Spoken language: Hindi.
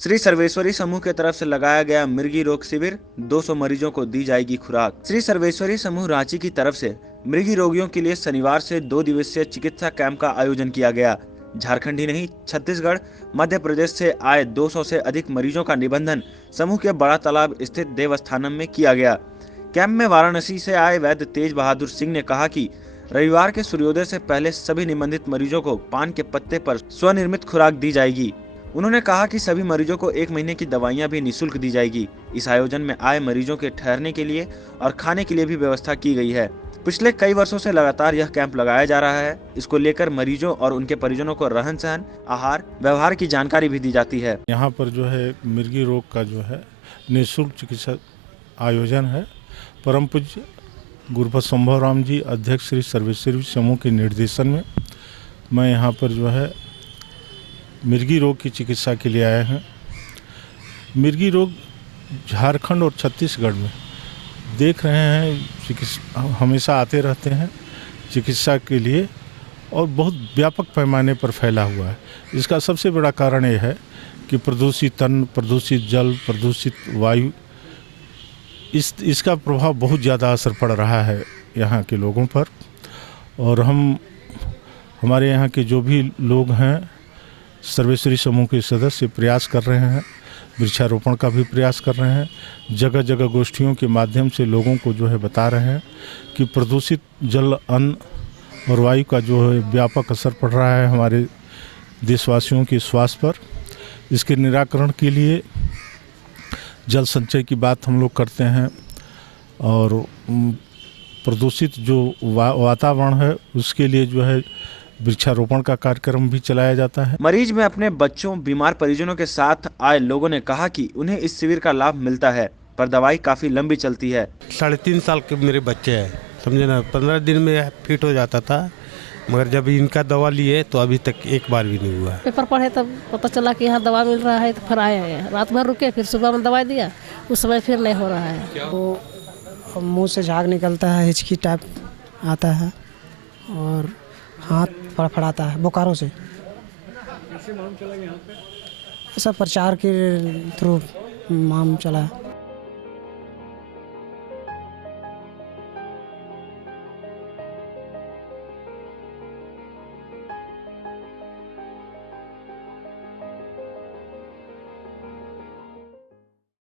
श्री सर्वेश्वरी समूह की तरफ से लगाया गया मृगी रोग शिविर, 200 मरीजों को दी जाएगी खुराक। श्री सर्वेश्वरी समूह रांची की तरफ से मृगी रोगियों के लिए शनिवार से 2 दिवसीय चिकित्सा कैंप का आयोजन किया गया। झारखंड ही नहीं, छत्तीसगढ़, मध्य प्रदेश से आए 200 से अधिक मरीजों का निबंधन समूह के बड़ा तालाब स्थित देवस्थानम में किया गया। कैंप में वाराणसी से आए वैद्य तेज बहादुर सिंह ने कहा कि रविवार के सूर्योदय से पहले सभी निबंधित मरीजों को पान के पत्ते पर स्वनिर्मित खुराक दी जाएगी। उन्होंने कहा कि सभी मरीजों को 1 महीने की दवाइयां भी निःशुल्क दी जाएगी। इस आयोजन में आए मरीजों के ठहरने के लिए और खाने के लिए भी व्यवस्था की गई है। पिछले कई वर्षों से लगातार यह कैंप लगाया जा रहा है। इसको लेकर मरीजों और उनके परिजनों को रहन सहन, आहार, व्यवहार की जानकारी भी दी जाती है। यहाँ पर जो है मृगी रोग का जो है निःशुल्क चिकित्सा आयोजन है। परम पूज्य गुरुपद संभव राम जी अध्यक्ष श्री सर्वेश्वरी समूह के निर्देशन में मैं यहाँ पर जो है मृगी रोग की चिकित्सा के लिए आए हैं। मृगी रोग झारखंड और छत्तीसगढ़ में देख रहे हैं, हमेशा आते रहते हैं चिकित्सा के लिए और बहुत व्यापक पैमाने पर फैला हुआ है। इसका सबसे बड़ा कारण ये है कि प्रदूषित अन्न, प्रदूषित जल, प्रदूषित वायु, इसका प्रभाव बहुत ज़्यादा असर पड़ रहा है यहाँ के लोगों पर। और हमारे यहाँ के जो भी लोग हैं सर्वेश्वरी समूह के सदस्य प्रयास कर रहे हैं, वृक्षारोपण का भी प्रयास कर रहे हैं। जगह जगह गोष्ठियों के माध्यम से लोगों को जो है बता रहे हैं कि प्रदूषित जल, अन्न और वायु का जो है व्यापक असर पड़ रहा है हमारे देशवासियों के स्वास्थ्य पर। इसके निराकरण के लिए जल संचय की बात हम लोग करते हैं और प्रदूषित जो वातावरण है उसके लिए जो है वृक्षारोपण का कार्यक्रम भी चलाया जाता है। मरीज में अपने बच्चों, बीमार परिजनों के साथ आए लोगों ने कहा कि उन्हें इस शिविर का लाभ मिलता है, पर दवाई काफी लंबी चलती है। 3.5 साल के मेरे बच्चे हैं, समझे ना। 15 दिन में फिट हो जाता था, मगर जब इनका दवा लिए तो अभी तक एक बार भी नहीं हुआ। पेपर पढ़े तब पता चला कि यहाँ दवा मिल रहा है, तो फिर आए हैं। रात भर रुके, फिर सुबह में दवाई दिया, उस समय फिर नहीं हो रहा है। तो मुंह से झाग निकलता है, हिचकी टाइप आता है और हाथ फड़फड़ाता है बोकारो से। कैसे मालूम चला यहाँ पे? सब प्रचार के थ्रू मालूम चला है।